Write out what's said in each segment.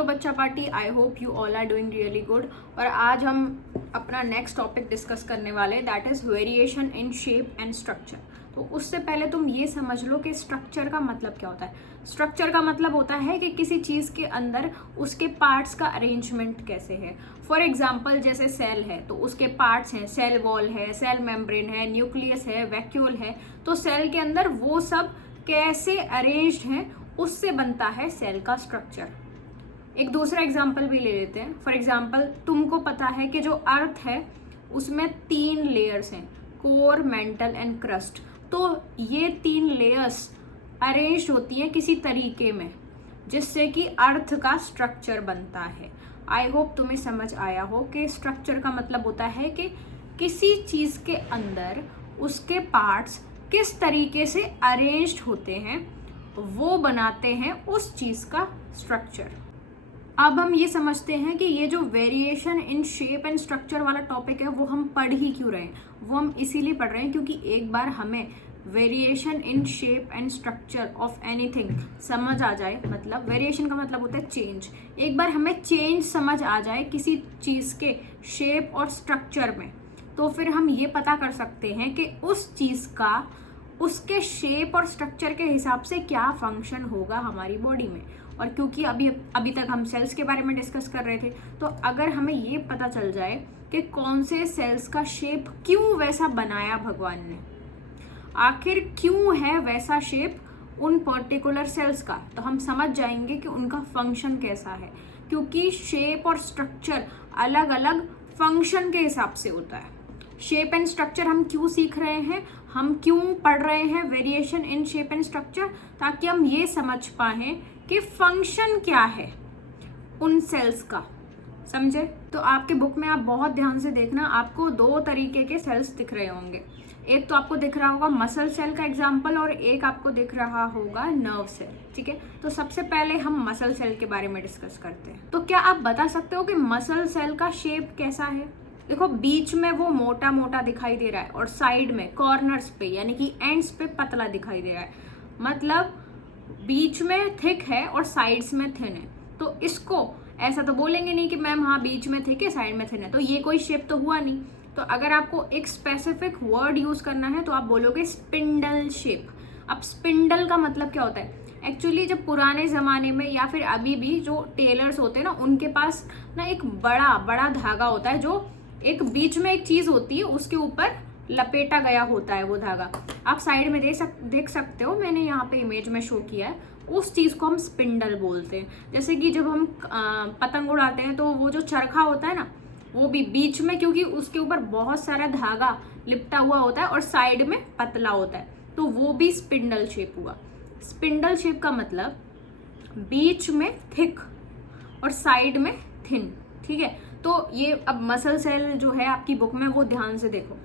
Hello बच्चा पार्टी, I hope you all are doing really good. और आज हम अपना नेक्स्ट टॉपिक डिस्कस करने वाले that is variation in shape and structure. तो उससे पहले तुम ये समझ लो कि स्ट्रक्चर का मतलब क्या होता है। स्ट्रक्चर का मतलब होता है कि किसी चीज़ के अंदर उसके पार्ट्स का अरेंजमेंट कैसे है। फॉर एग्जाम्पल जैसे सेल है तो उसके पार्ट्स हैं, सेल वॉल है, सेल मेम्ब्रेन है, न्यूक्लियस है, वैक्यूल है। तो सेल के अंदर वो सब कैसे अरेंज्ड हैं उससे बनता है सेल का स्ट्रक्चर। एक दूसरा एग्जाम्पल भी ले लेते हैं। फॉर एग्जाम्पल तुमको पता है कि जो अर्थ है उसमें 3 लेयर्स हैं, कोर, मेंटल एंड क्रस्ट। तो ये 3 लेयर्स अरेंज होती हैं किसी तरीके में जिससे कि अर्थ का स्ट्रक्चर बनता है। आई होप तुम्हें समझ आया हो कि स्ट्रक्चर का मतलब होता है कि किसी चीज़ के अंदर उसके पार्ट्स किस तरीके से अरेंज्ड होते हैं, वो बनाते हैं उस चीज़ का स्ट्रक्चर। अब हम ये समझते हैं कि ये जो variation in shape and structure वाला टॉपिक है वो हम पढ़ ही क्यों रहे हैं। वो हम इसीलिए पढ़ रहे हैं क्योंकि एक बार हमें variation in shape and structure of anything समझ आ जाए, मतलब वेरिएशन का मतलब होता है चेंज। एक बार हमें चेंज समझ आ जाए किसी चीज़ के शेप और स्ट्रक्चर में, तो फिर हम ये पता कर सकते हैं कि उस चीज़ का उसके शेप और स्ट्रक्चर के हिसाब से क्या फंक्शन होगा हमारी बॉडी में। और क्योंकि अभी तक हम सेल्स के बारे में डिस्कस कर रहे थे, तो अगर हमें ये पता चल जाए कि कौन से सेल्स का शेप क्यों वैसा बनाया भगवान ने, आखिर क्यों है वैसा शेप उन पर्टिकुलर सेल्स का, तो हम समझ जाएंगे कि उनका फंक्शन कैसा है। क्योंकि शेप और स्ट्रक्चर अलग अलग फंक्शन के हिसाब से होता है। शेप एंड स्ट्रक्चर हम क्यों सीख रहे हैं, हम क्यों पढ़ रहे हैं variation in shape and structure, ताकि हम ये समझ पाएं कि फंक्शन क्या है उन सेल्स का। समझे? तो आपके बुक में आप बहुत ध्यान से देखना, आपको 2 तरीके के सेल्स दिख रहे होंगे। एक तो आपको दिख रहा होगा मसल सेल का एग्जाम्पल और एक आपको दिख रहा होगा नर्व सेल। ठीक है, तो सबसे पहले हम मसल सेल के बारे में डिस्कस करते हैं। तो क्या आप बता सकते हो कि मसल सेल का शेप कैसा है? देखो, बीच में वो मोटा मोटा दिखाई दे रहा है और साइड में कॉर्नर्स पे यानी कि एंड्स पे पतला दिखाई दे रहा है। मतलब बीच में थिक है और साइड्स में थिन है। तो इसको ऐसा तो बोलेंगे नहीं कि मैम हाँ बीच में थिक है साइड में थिन है, तो ये कोई शेप तो हुआ नहीं। तो अगर आपको एक स्पेसिफिक वर्ड यूज करना है तो आप बोलोगे स्पिंडल शेप। अब स्पिंडल का मतलब क्या होता है? एक्चुअली जब पुराने ज़माने में या फिर अभी भी जो टेलर्स होते हैं ना, उनके पास ना एक बड़ा बड़ा धागा होता है, जो एक बीच में एक चीज़ होती है उसके ऊपर लपेटा गया होता है वो धागा। आप साइड में देख सकते हो, मैंने यहाँ पे इमेज में शो किया है। उस चीज़ को हम स्पिंडल बोलते हैं। जैसे कि जब हम पतंग उड़ाते हैं तो वो जो चरखा होता है ना, वो भी बीच में, क्योंकि उसके ऊपर बहुत सारा धागा लिपटा हुआ होता है और साइड में पतला होता है, तो वो भी स्पिंडल शेप हुआ। स्पिंडल शेप का मतलब बीच में थिक और साइड में थिन। ठीक है, तो ये अब मसल सेल जो है आपकी बुक में वो ध्यान से देखो,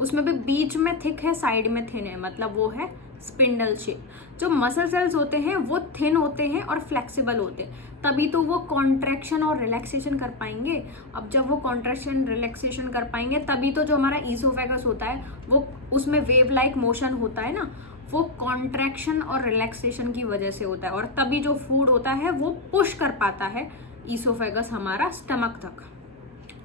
उसमें भी बीच में थिक है साइड में थिन है, मतलब वो है स्पिंडल शेप। जो मसल सेल्स होते हैं वो थिन होते हैं और फ्लेक्सिबल होते हैं, तभी तो वो कॉन्ट्रैक्शन और रिलैक्सेशन कर पाएंगे। अब जब वो कॉन्ट्रैक्शन रिलैक्सेशन कर पाएंगे तभी तो जो हमारा ईसोफेगस होता है वो उसमें वेव लाइक मोशन होता है ना, वो कॉन्ट्रैक्शन और रिलैक्सेशन की वजह से होता है। और तभी जो फूड होता है वो पुश कर पाता है ईसोफेगस हमारा स्टमक तक।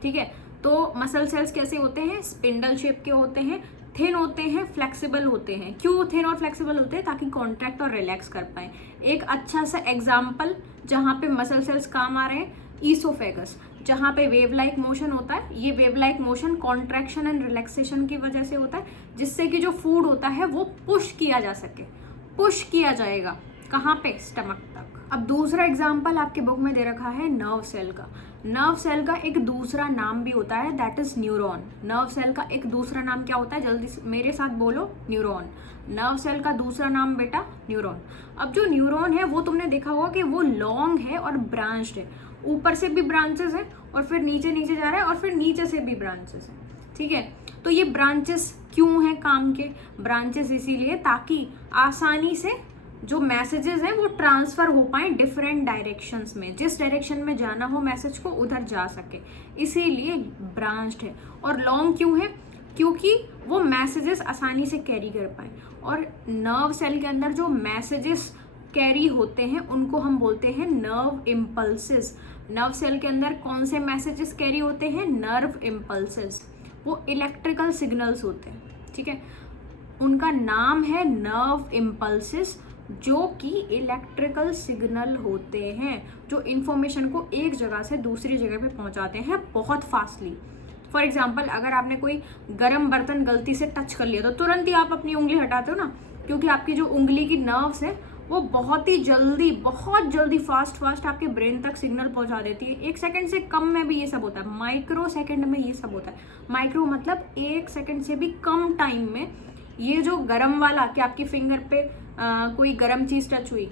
ठीक है, तो मसल सेल्स कैसे होते हैं? स्पिंडल शेप के होते हैं, थिन होते हैं, फ्लेक्सिबल होते हैं। क्यों थिन और फ्लेक्सिबल होते हैं? ताकि कॉन्ट्रैक्ट और रिलैक्स कर पाए। एक अच्छा सा एग्जाम्पल जहाँ पे मसल सेल्स काम आ रहे हैं, ईसोफेगस, जहाँ पे वेव लाइक मोशन होता है। ये wave like motion contraction and relaxation की वजह से होता है, जिससे कि जो फूड होता है वो पुश किया जा सके। पुश किया जाएगा कहाँ पे? स्टमक तक। अब दूसरा एग्जाम्पल आपके बुक में दे रखा है नर्व सेल का। नर्व सेल का एक दूसरा नाम भी होता है, that is neuron. Nerve cell का एक दूसरा नाम क्या होता है? जल्दी से मेरे साथ बोलो, न्यूरॉन। नर्व सेल का दूसरा नाम बेटा न्यूरॉन। अब जो न्यूरॉन है वो तुमने देखा होगा कि वो लॉन्ग है और ब्रांच्ड है। ऊपर से भी ब्रांचेस है और फिर नीचे नीचे जा रहा है और फिर नीचे से भी ब्रांचेस है। ठीक है, तो ये ब्रांचेस क्यों हैं काम के? ब्रांचेस इसीलिए ताकि आसानी से जो मैसेजेस हैं वो ट्रांसफर हो पाए डिफरेंट डायरेक्शंस में। जिस डायरेक्शन में जाना हो मैसेज को उधर जा सके, इसीलिए ब्रांच्ड है। और लॉन्ग क्यों है? क्योंकि वो मैसेजेस आसानी से कैरी कर पाए। और नर्व सेल के अंदर जो मैसेजेस कैरी होते हैं उनको हम बोलते हैं नर्व इम्पल्सेस। नर्व सेल के अंदर कौन से मैसेजेस कैरी होते हैं? Nerve impulses. वो इलेक्ट्रिकल सिग्नल्स होते हैं, ठीक है, उनका नाम है नर्व इम्पल्सेस, जो कि इलेक्ट्रिकल सिग्नल होते हैं जो इंफॉर्मेशन को एक जगह से दूसरी जगह पे पहुंचाते हैं बहुत फास्टली। फॉर एग्जाम्पल, अगर आपने कोई गर्म बर्तन गलती से टच कर लिया तो तुरंत ही आप अपनी उंगली हटाते हो ना, क्योंकि आपकी जो उंगली की नर्व्स है वो बहुत जल्दी फास्ट आपके ब्रेन तक सिग्नल पहुंचा देती है। 1 सेकंड से कम में भी ये सब होता है, माइक्रो सेकंड में ये सब होता है। माइक्रो मतलब 1 सेकंड से भी कम टाइम में ये जो गरम वाला कि आपकी फिंगर पे कोई गरम चीज टच हुई,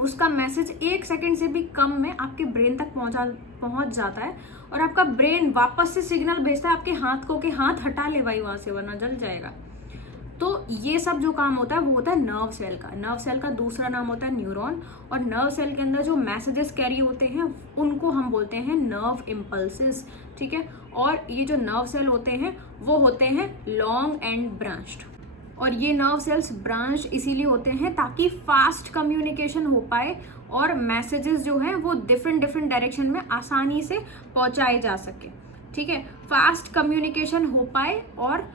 उसका मैसेज 1 सेकंड से भी कम में आपके ब्रेन तक पहुंच जाता है, और आपका ब्रेन वापस से सिग्नल भेजता है आपके हाथ को कि हाथ हटा ले भाई वहां से, वरना जल जाएगा। तो ये सब जो काम होता है वो होता है नर्व सेल का। नर्व सेल का दूसरा नाम होता है न्यूरॉन, और नर्व सेल के अंदर जो मैसेजेस कैरी होते हैं उनको हम बोलते हैं नर्व इम्पल्सेस, ठीक है। और ये जो नर्व सेल होते हैं वो होते हैं लॉन्ग एंड ब्रांच्ड, और ये नर्व सेल्स ब्रांच इसीलिए होते हैं ताकि फास्ट कम्युनिकेशन हो पाए और मैसेजेस जो हैं वो डिफरेंट डायरेक्शन में आसानी से पहुंचाए जा सके, ठीक है। फास्ट कम्युनिकेशन हो पाए और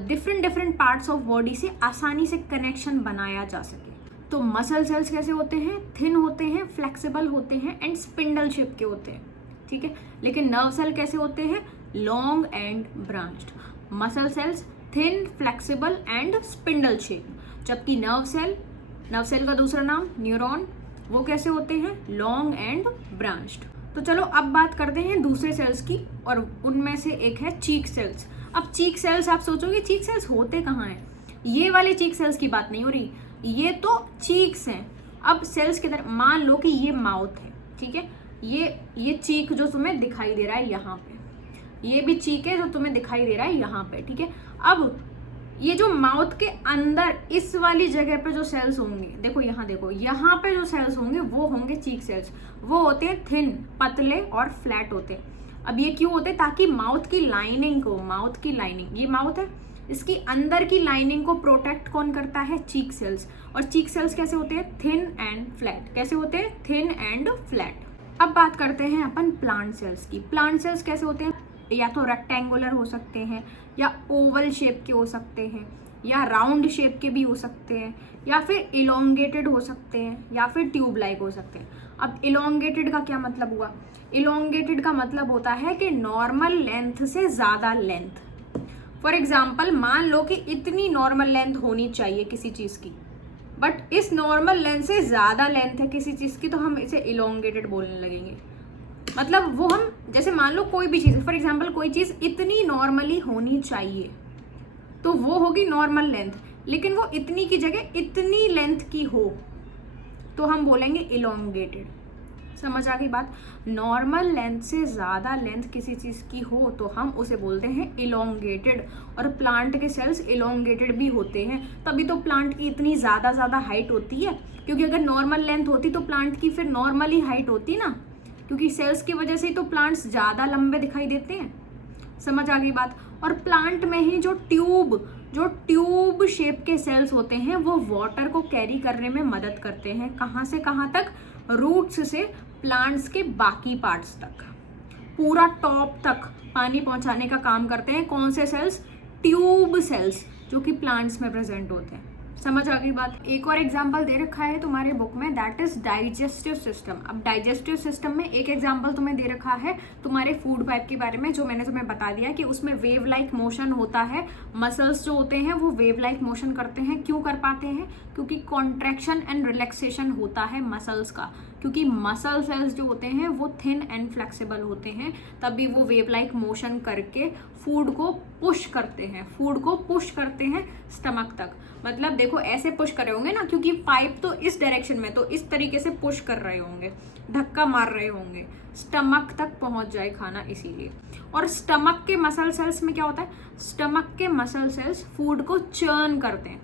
डिफरेंट पार्ट्स ऑफ बॉडी से आसानी से कनेक्शन बनाया जा सके। तो मसल सेल्स कैसे होते हैं? थिन होते हैं, फ्लेक्सिबल होते हैं एंड स्पिंडल शेप के होते हैं, ठीक है। लेकिन नर्व सेल कैसे होते हैं? Long and branched. Muscle cells thin, flexible and spindle shape, जबकि नर्व सेल का दूसरा नाम न्यूरॉन, वो कैसे होते हैं? Long and branched. तो चलो अब बात करते हैं दूसरे सेल्स की, और उनमें से एक है चीक सेल्स। अब चीक सेल्स, आप सोचोगे चीक सेल्स होते कहाँ हैं? ये वाले चीक सेल्स की बात नहीं हो रही, ये तो चीक्स हैं। अब सेल्स की तरह मान लो कि ये माउथ है, ठीक है, ये चीक जो तुम्हें दिखाई दे रहा है यहाँ पे, ये भी चीक है जो तुम्हें दिखाई दे रहा है यहाँ पे, ठीक है। अब ये जो माउथ के अंदर इस वाली जगह पे जो सेल्स होंगे, देखो यहाँ पे जो सेल्स होंगे वो होंगे चीक सेल्स। वो होते हैं थिन, पतले और फ्लैट होते हैं। अब ये क्यों होते हैं? ताकि माउथ की लाइनिंग, ये माउथ है, इसकी अंदर की लाइनिंग को प्रोटेक्ट कौन करता है? चीक सेल्स। और चीक सेल्स कैसे होते हैं? Thin and flat. कैसे होते हैं? Thin and flat. अब बात करते हैं अपन प्लांट सेल्स की। प्लांट सेल्स कैसे होते हैं? या तो रेक्टेंगुलर हो सकते हैं, या ओवल शेप के हो सकते हैं, या राउंड शेप के भी हो सकते हैं, या फिर इलोंगेटेड हो सकते हैं, या फिर ट्यूब लाइक हो सकते हैं। अब इलोंगेटेड का क्या मतलब हुआ? इलोंगेटेड का मतलब होता है कि नॉर्मल लेंथ से ज़्यादा लेंथ। फॉर एग्जाम्पल, मान लो कि इतनी नॉर्मल लेंथ होनी चाहिए किसी चीज़ की, बट इस नॉर्मल लेंथ से ज़्यादा लेंथ है किसी चीज़ की, तो हम इसे इलोंगेटेड बोलने लगेंगे। मतलब वो हम, जैसे मान लो कोई भी चीज़, फॉर एग्जाम्पल कोई चीज़ इतनी नॉर्मली होनी चाहिए तो वो होगी नॉर्मल लेंथ, लेकिन वो इतनी की जगह इतनी लेंथ की हो तो हम बोलेंगे इलोंगेटेड। समझ आ गई बात? नॉर्मल लेंथ से ज़्यादा लेंथ किसी चीज़ की हो तो हम उसे बोलते हैं इलोंगेटेड। और प्लांट के सेल्स इलोंगेटेड भी होते हैं, तभी तो प्लांट की इतनी ज़्यादा हाइट होती है, क्योंकि अगर नॉर्मल लेंथ होती तो प्लांट की फिर नॉर्मली हाइट होती ना, क्योंकि सेल्स की वजह से ही तो प्लांट्स ज़्यादा लंबे दिखाई देते हैं। समझ आ गई बात? और प्लांट में ही जो ट्यूब शेप के सेल्स होते हैं वो वाटर को कैरी करने में मदद करते हैं। कहाँ से कहाँ तक? रूट्स से प्लांट्स के बाकी पार्ट्स तक, पूरा टॉप तक पानी पहुंचाने का काम करते हैं। कौन से सेल्स? ट्यूब सेल्स, जो कि प्लांट्स में प्रेजेंट होते हैं। समझ आ गई बात? एक और एग्जाम्पल दे रखा है तुम्हारे बुक में, दैट इज डाइजेस्टिव सिस्टम। अब डाइजेस्टिव सिस्टम में एक एग्जाम्पल तुम्हें दे रखा है तुम्हारे फूड पाइप के बारे में, जो मैंने तुम्हें बता दिया कि उसमें वेव लाइक मोशन होता है। मसल्स जो होते हैं वो वेव लाइक मोशन करते हैं। क्यों कर पाते हैं? क्योंकि कॉन्ट्रैक्शन एंड रिलैक्सेशन होता है मसल्स का, क्योंकि मसल सेल्स जो होते हैं वो थिन एंड फ्लेक्सिबल होते हैं, तभी वो वेव लाइक मोशन करके फूड को पुश करते हैं स्टमक तक। मतलब देखो ऐसे पुश कर रहे होंगे ना, क्योंकि पाइप तो इस डायरेक्शन में, तो इस तरीके से पुश कर रहे होंगे, धक्का मार रहे होंगे, स्टमक तक पहुंच जाए खाना, इसीलिए। और स्टमक के मसल सेल्स में क्या होता है? स्टमक के मसल सेल्स फूड को चर्न करते हैं।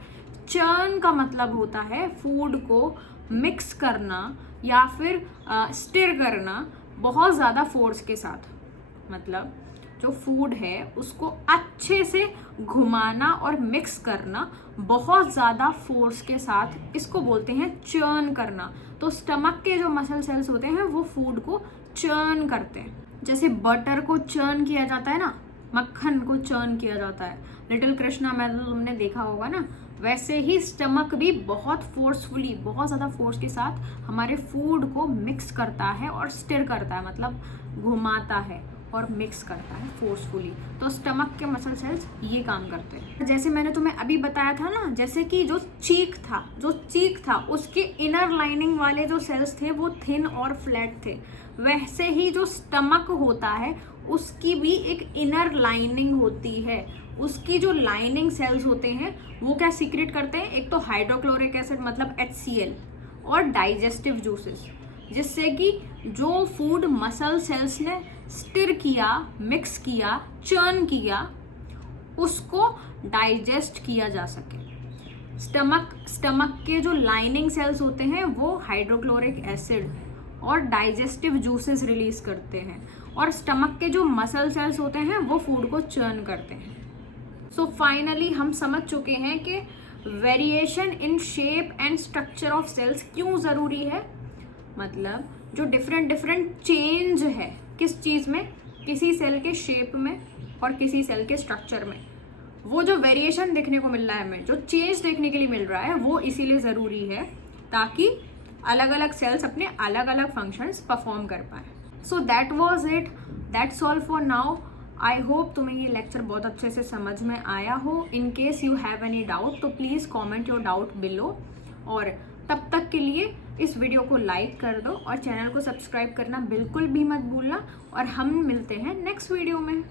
चर्न का मतलब होता है फूड को मिक्स करना या फिर स्टिर करना बहुत ज़्यादा फोर्स के साथ। मतलब जो फूड है उसको अच्छे से घुमाना और मिक्स करना बहुत ज़्यादा फोर्स के साथ, इसको बोलते हैं चर्न करना। तो स्टमक के जो मसल सेल्स होते हैं वो फूड को चर्न करते हैं। जैसे बटर को चर्न किया जाता है ना, मक्खन को चर्न किया जाता है, लिटिल कृष्णा में तो तुमने देखा होगा ना, वैसे ही स्टमक भी बहुत फोर्सफुली, बहुत ज़्यादा फोर्स के साथ हमारे फूड को मिक्स करता है और स्टिर करता है, मतलब घुमाता है और मिक्स करता है फोर्सफुली। तो स्टमक के मसल सेल्स ये काम करते हैं। जैसे मैंने तुम्हें अभी बताया था ना, जैसे कि जो चीक था उसके इनर लाइनिंग वाले जो सेल्स थे वो थिन और फ्लैट थे, वैसे ही जो स्टमक होता है उसकी भी एक इनर लाइनिंग होती है। उसकी जो लाइनिंग सेल्स होते हैं वो क्या सीक्रेट करते हैं, एक तो हाइड्रोक्लोरिक एसिड मतलब HCl और डाइजेस्टिव जूसेस, जिससे कि जो फूड मसल सेल्स ने स्टिर किया, मिक्स किया, चर्न किया, उसको डाइजेस्ट किया जा सके। स्टमक के जो लाइनिंग सेल्स होते हैं वो हाइड्रोक्लोरिक एसिड और डाइजेस्टिव जूसेस रिलीज करते हैं, और स्टमक के जो मसल सेल्स होते हैं वो फूड को चर्न करते हैं। सो फाइनली हम समझ चुके हैं कि variation in shape and structure of cells क्यों ज़रूरी है। मतलब जो डिफरेंट चेंज है किस चीज़ में, किसी सेल के शेप में और किसी सेल के स्ट्रक्चर में, वो जो वेरिएशन देखने को मिल रहा है हमें, जो चेंज देखने के लिए मिल रहा है, वो इसीलिए ज़रूरी है ताकि अलग अलग सेल्स अपने अलग अलग फंक्शंस परफॉर्म कर पाए। So that was it, that's all for now. I hope तुम्हें ये लेक्चर बहुत अच्छे से समझ में आया हो। In case you have any doubt तो please comment your doubt below, और तब तक के लिए इस वीडियो को लाइक कर दो और चैनल को सब्सक्राइब करना बिल्कुल भी मत भूलना, और हम मिलते हैं नेक्स्ट वीडियो में।